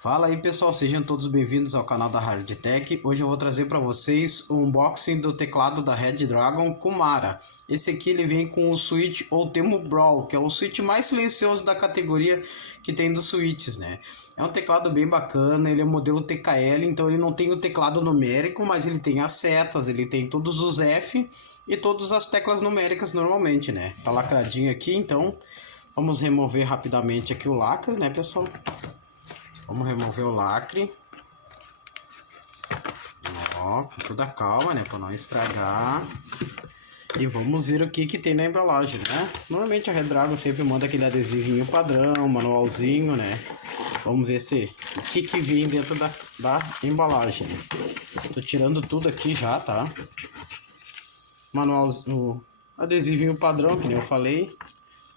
Fala aí pessoal, sejam todos bem-vindos ao canal da Hardtech. Hoje eu vou trazer para vocês o unboxing do teclado da Red Dragon Kumara. Esse aqui ele vem com o switch Ultimo Brawl, que é o switch mais silencioso da categoria que tem dos switches, né? É um teclado bem bacana, ele é modelo TKL, então ele não tem o teclado numérico, mas ele tem as setas, ele tem todos os F e todas as teclas numéricas normalmente, né? Tá lacradinho aqui, então vamos remover rapidamente aqui o lacre, né pessoal? Vamos remover o lacre. Ó, com toda a calma, né? Para não estragar. E vamos ver o que tem na embalagem, né? Normalmente a Red Dragon sempre manda aquele adesivinho padrão, manualzinho, né? Vamos ver o que vem dentro da embalagem. Tô tirando tudo aqui já, tá? Manual, o adesivinho padrão, que nem eu falei.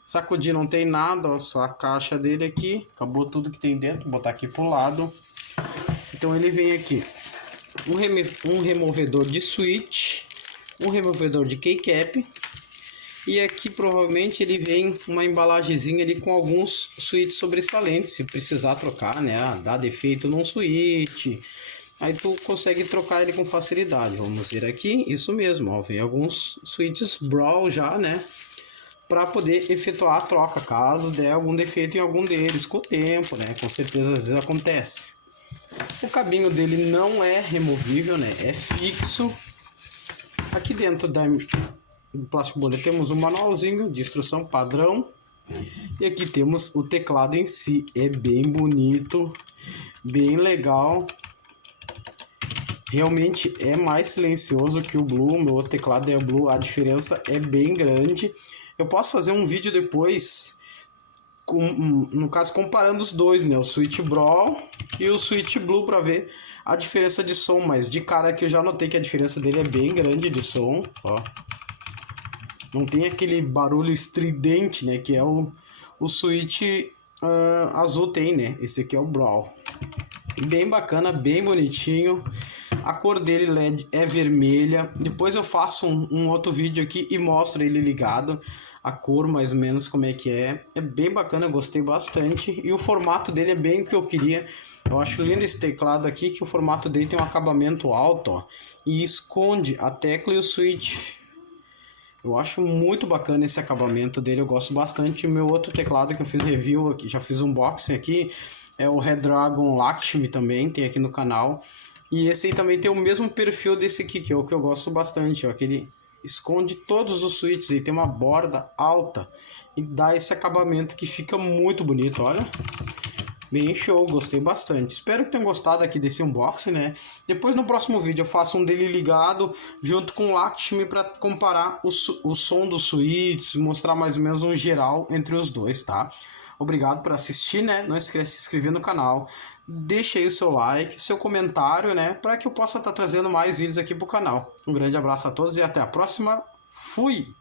Sacudir não tem nada, ó, só a caixa dele aqui. Acabou tudo que tem dentro, vou botar aqui pro lado. Então ele vem aqui um removedor de switch, um removedor de keycap. E aqui provavelmente ele vem uma embalagenzinha ali com alguns switches sobressalentes, se precisar trocar, né? Dá defeito num switch, aí tu consegue trocar ele com facilidade. Vamos ver aqui, isso mesmo, ó, vem alguns switches Brawl já, né? Para poder efetuar a troca, caso der algum defeito em algum deles com o tempo, né? Com certeza às vezes acontece. O cabinho dele não é removível, né? É fixo. Aqui dentro do plástico bolha temos um manualzinho de instrução padrão. E aqui temos o teclado em si. É bem bonito, bem legal. Realmente é mais silencioso que o Blue. Meu outro teclado é o Blue, a diferença é bem grande. Eu posso fazer um vídeo depois, no caso comparando os dois, né? O Switch Brawl e o Switch Blue, para ver a diferença de som. Mas de cara aqui eu já notei que a diferença dele é bem grande de som, ó. Não tem aquele barulho estridente, né? Que é o Switch azul tem, né? Esse aqui é o Brawl. Bem bacana, bem bonitinho. A cor dele LED é vermelha. Depois eu faço um outro vídeo aqui e mostro ele ligado. A cor mais ou menos como é que é. É bem bacana, eu gostei bastante. E o formato dele é bem o que eu queria. Eu acho lindo esse teclado aqui, que o formato dele tem um acabamento alto, ó, e esconde a tecla e o switch. Eu acho muito bacana esse acabamento dele, eu gosto bastante. O meu outro teclado que eu fiz review aqui, já fiz unboxing aqui, é o Red Dragon Lakshmi também, tem aqui no canal. E esse aí também tem o mesmo perfil desse aqui, que é o que eu gosto bastante, ó, que ele esconde todos os switches e tem uma borda alta e dá esse acabamento que fica muito bonito, olha. Bem show, gostei bastante. Espero que tenham gostado aqui desse unboxing, né? Depois no próximo vídeo eu faço um dele ligado junto com o Lakshmi para comparar o som dos switches, mostrar mais ou menos um geral entre os dois, tá? Obrigado por assistir, né? Não esqueça de se inscrever no canal. Deixa aí o seu like, seu comentário, né? Para que eu possa estar trazendo mais vídeos aqui pro canal. Um grande abraço a todos e até a próxima. Fui!